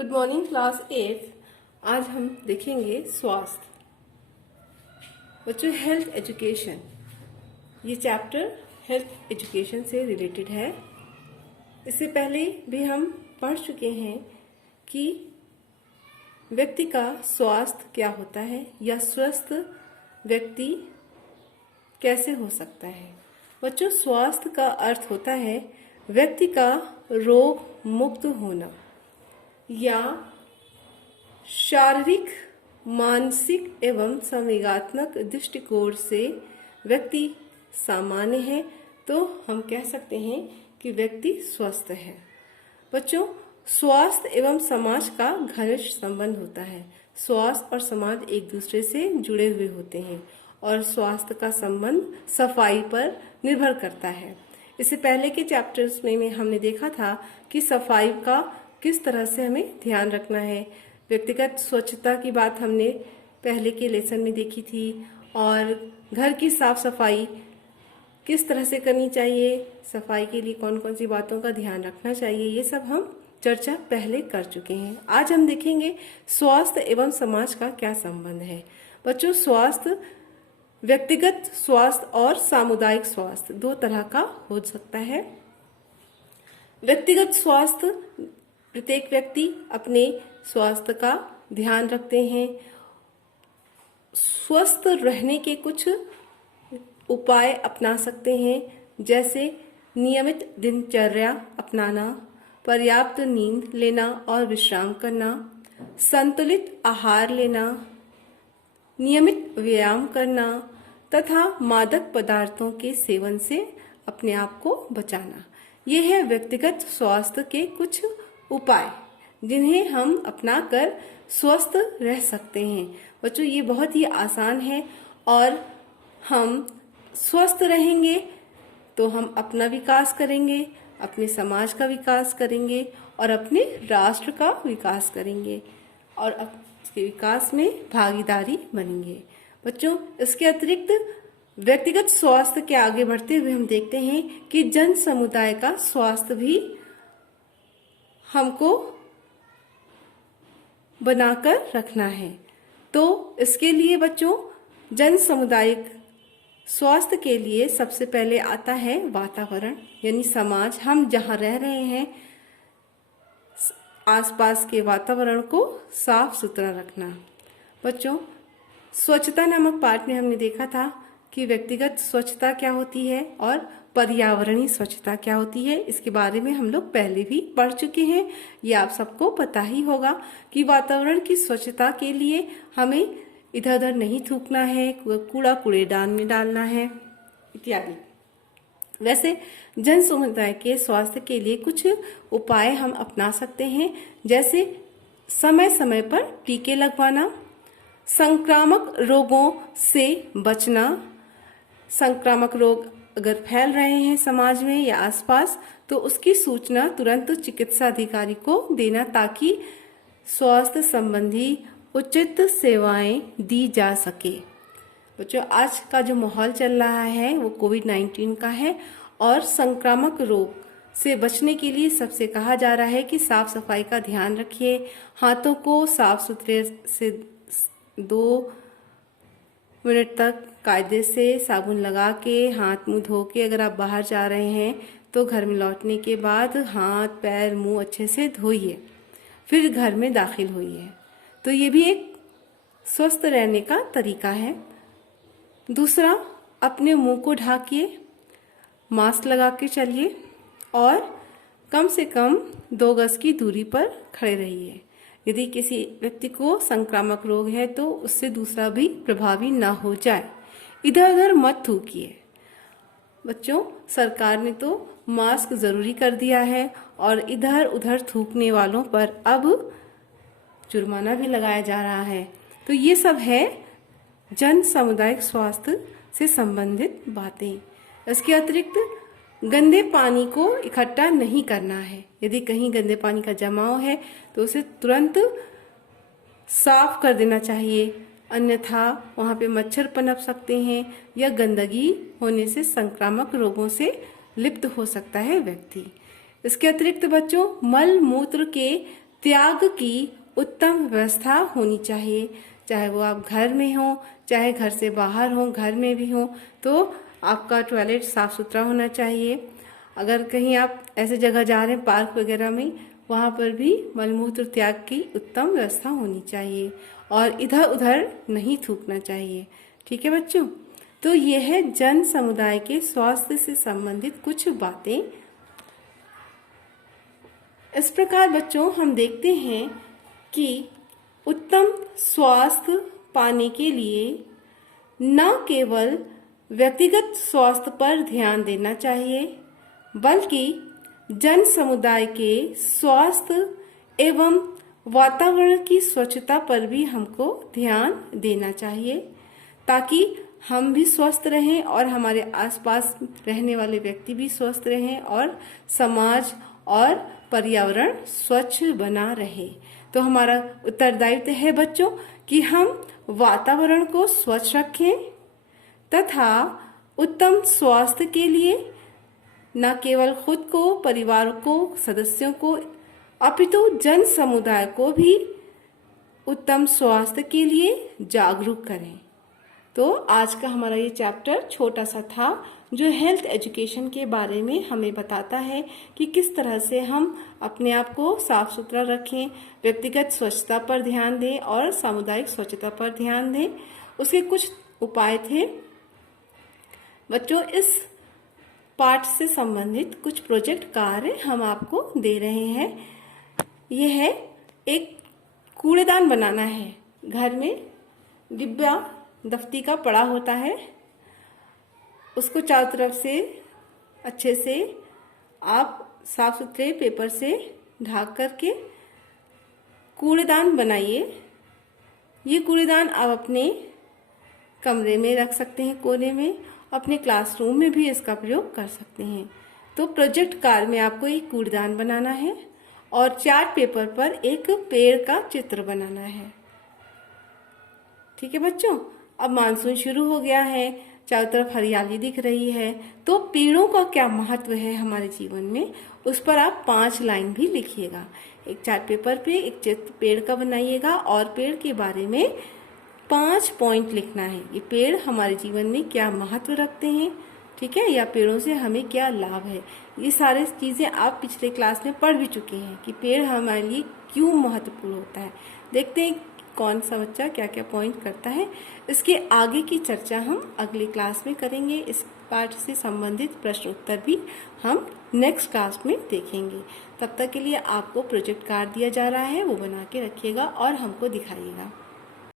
Good morning class 8। आज हम देखेंगे स्वास्थ्य। बच्चों, हेल्थ एजुकेशन, ये चैप्टर हेल्थ एजुकेशन से रिलेटेड है। इससे पहले भी हम पढ़ चुके हैं कि व्यक्ति का स्वास्थ्य क्या होता है या स्वस्थ व्यक्ति कैसे हो सकता है। बच्चों, स्वास्थ्य का अर्थ होता है व्यक्ति का रोग मुक्त होना या शारीरिक, मानसिक एवं संवेगात्मक दृष्टिकोण से व्यक्ति सामान्य है तो हम कह सकते हैं कि व्यक्ति स्वस्थ है। बच्चों, स्वास्थ्य एवं समाज का घनिष्ठ संबंध होता है। स्वास्थ्य और समाज एक दूसरे से जुड़े हुए होते हैं और स्वास्थ्य का संबंध सफाई पर निर्भर करता है। इससे पहले के चैप्टर्स में हमने देखा था कि सफाई का किस तरह से हमें ध्यान रखना है। व्यक्तिगत स्वच्छता की बात हमने पहले के लेसन में देखी थी और घर की साफ सफाई किस तरह से करनी चाहिए, सफाई के लिए कौन कौन सी बातों का ध्यान रखना चाहिए, ये सब हम चर्चा पहले कर चुके हैं। आज हम देखेंगे स्वास्थ्य एवं समाज का क्या संबंध है। बच्चों, स्वास्थ्य व्यक्तिगत स्वास्थ्य और सामुदायिक स्वास्थ्य दो तरह का हो सकता है। व्यक्तिगत स्वास्थ्य, प्रत्येक व्यक्ति अपने स्वास्थ्य का ध्यान रखते हैं। स्वस्थ रहने के कुछ उपाय अपना सकते हैं, जैसे नियमित दिनचर्या अपनाना, पर्याप्त नींद लेना और विश्राम करना, संतुलित आहार लेना, नियमित व्यायाम करना तथा मादक पदार्थों के सेवन से अपने आप को बचाना। ये है व्यक्तिगत स्वास्थ्य के कुछ उपाय जिन्हें हम अपनाकर स्वस्थ रह सकते हैं। बच्चों, ये बहुत ही आसान है और हम स्वस्थ रहेंगे तो हम अपना विकास करेंगे, अपने समाज का विकास करेंगे और अपने राष्ट्र का विकास करेंगे और इसके विकास में भागीदारी बनेंगे। बच्चों, इसके अतिरिक्त व्यक्तिगत स्वास्थ्य के आगे बढ़ते हुए हम देखते हैं कि जन समुदाय का स्वास्थ्य भी हमको बनाकर रखना है। तो इसके लिए बच्चों, जन सामुदायिक स्वास्थ्य के लिए सबसे पहले आता है वातावरण, यानी समाज। हम जहाँ रह रहे हैं आसपास के वातावरण को साफ सुथरा रखना। बच्चों, स्वच्छता नामक पाठ में हमने देखा था कि व्यक्तिगत स्वच्छता क्या होती है और पर्यावरणीय स्वच्छता क्या होती है। इसके बारे में हम लोग पहले भी पढ़ चुके हैं। ये आप सबको पता ही होगा कि वातावरण की स्वच्छता के लिए हमें इधर उधर नहीं थूकना है, कूड़ा कूड़ेदान में डालना है इत्यादि। वैसे जन समुदाय के स्वास्थ्य के लिए कुछ उपाय हम अपना सकते हैं, जैसे समय समय पर टीके लगवाना, संक्रामक रोगों से बचना। संक्रामक रोग अगर फैल रहे हैं समाज में या आसपास तो उसकी सूचना तुरंत चिकित्सा अधिकारी को देना ताकि स्वास्थ्य संबंधी उचित सेवाएं दी जा सके। बच्चों, आज का जो माहौल चल रहा है वो कोविड-19 का है और संक्रामक रोग से बचने के लिए सबसे कहा जा रहा है कि साफ सफाई का ध्यान रखिए, हाथों को साफ सुथरे से 2 मिनट तक कायदे से साबुन लगा के हाथ मुंह धो के अगर आप बाहर जा रहे हैं तो घर में लौटने के बाद हाथ पैर मुंह अच्छे से धोइए, फिर घर में दाखिल होइए। तो ये भी एक स्वस्थ रहने का तरीका है। दूसरा, अपने मुंह को ढाकिए, मास्क लगा के चलिए और कम से कम 2 गज की दूरी पर खड़े रहिए। यदि किसी व्यक्ति को संक्रामक रोग है तो उससे दूसरा भी प्रभावी ना हो जाए। इधर उधर मत थूकिए। बच्चों, सरकार ने तो मास्क जरूरी कर दिया है और इधर उधर थूकने वालों पर अब जुर्माना भी लगाया जा रहा है। तो ये सब है जन सामुदायिक स्वास्थ्य से संबंधित बातें। इसके अतिरिक्त गंदे पानी को इकट्ठा नहीं करना है। यदि कहीं गंदे पानी का जमाव है तो उसे तुरंत साफ कर देना चाहिए, अन्यथा वहाँ पे मच्छर पनप सकते हैं या गंदगी होने से संक्रामक रोगों से लिप्त हो सकता है व्यक्ति। इसके अतिरिक्त बच्चों, मल मूत्र के त्याग की उत्तम व्यवस्था होनी चाहिए। चाहे वो आप घर में हो, चाहे घर से बाहर हो, घर में भी हो, तो आपका टॉयलेट साफ सुथरा होना चाहिए। अगर कहीं आप ऐसे जगह जा रहे हैं पार्क वगैरह में, वहाँ पर भी मलमूत्र त्याग की उत्तम व्यवस्था होनी चाहिए और इधर उधर नहीं थूकना चाहिए। ठीक है बच्चों, तो यह है जन समुदाय के स्वास्थ्य से संबंधित कुछ बातें। इस प्रकार बच्चों हम देखते हैं कि उत्तम स्वास्थ्य पाने के लिए न केवल व्यक्तिगत स्वास्थ्य पर ध्यान देना चाहिए, बल्कि जन समुदाय के स्वास्थ्य एवं वातावरण की स्वच्छता पर भी हमको ध्यान देना चाहिए, ताकि हम भी स्वस्थ रहें और हमारे आसपास रहने वाले व्यक्ति भी स्वस्थ रहें और समाज और पर्यावरण स्वच्छ बना रहे। तो हमारा उत्तरदायित्व है बच्चों कि हम वातावरण को स्वच्छ रखें तथा उत्तम स्वास्थ्य के लिए न केवल खुद को, परिवार को, सदस्यों को, अपितु जन समुदाय को भी उत्तम स्वास्थ्य के लिए जागरूक करें। तो आज का हमारा ये चैप्टर छोटा सा था, जो हेल्थ एजुकेशन के बारे में हमें बताता है कि किस तरह से हम अपने आप को साफ सुथरा रखें, व्यक्तिगत स्वच्छता पर ध्यान दें और सामुदायिक स्वच्छता पर ध्यान दें। उसके कुछ उपाय थे बच्चों। इस पाठ से संबंधित कुछ प्रोजेक्ट कार्य हम आपको दे रहे हैं। यह है एक कूड़ेदान बनाना है। घर में डिब्बा दफ्ती का पड़ा होता है, उसको चारों तरफ से अच्छे से आप साफ सुथरे पेपर से ढक करके कूड़ेदान बनाइए। ये कूड़ेदान आप अपने कमरे में रख सकते हैं, कोने में, अपने क्लासरूम में भी इसका प्रयोग कर सकते हैं। तो प्रोजेक्ट कार्य में आपको एक कूड़ेदान बनाना है और चार्ट पेपर पर एक पेड़ का चित्र बनाना है। ठीक है बच्चों, अब मानसून शुरू हो गया है, चारों तरफ हरियाली दिख रही है, तो पेड़ों का क्या महत्व है हमारे जीवन में, उस पर आप 5 लाइन भी लिखिएगा। एक चार्ट पेपर पे एक चित्र पेड़ का बनाइएगा और पेड़ के बारे में 5 पॉइंट लिखना है। ये पेड़ हमारे जीवन में क्या महत्व रखते हैं, ठीक है, या पेड़ों से हमें क्या लाभ है। ये सारी चीजें आप पिछले क्लास में पढ़ भी चुके हैं कि पेड़ हमारे लिए क्यों महत्वपूर्ण होता है। देखते हैं कौन सा बच्चा क्या क्या पॉइंट करता है। इसके आगे की चर्चा हम अगली क्लास में करेंगे। इस पाठ से संबंधित प्रश्न उत्तर भी हम नेक्स्ट क्लास में देखेंगे। तब तक के लिए आपको प्रोजेक्ट कार्ड दिया जा रहा है, वो बना के रखिएगा और हमको दिखाइएगा।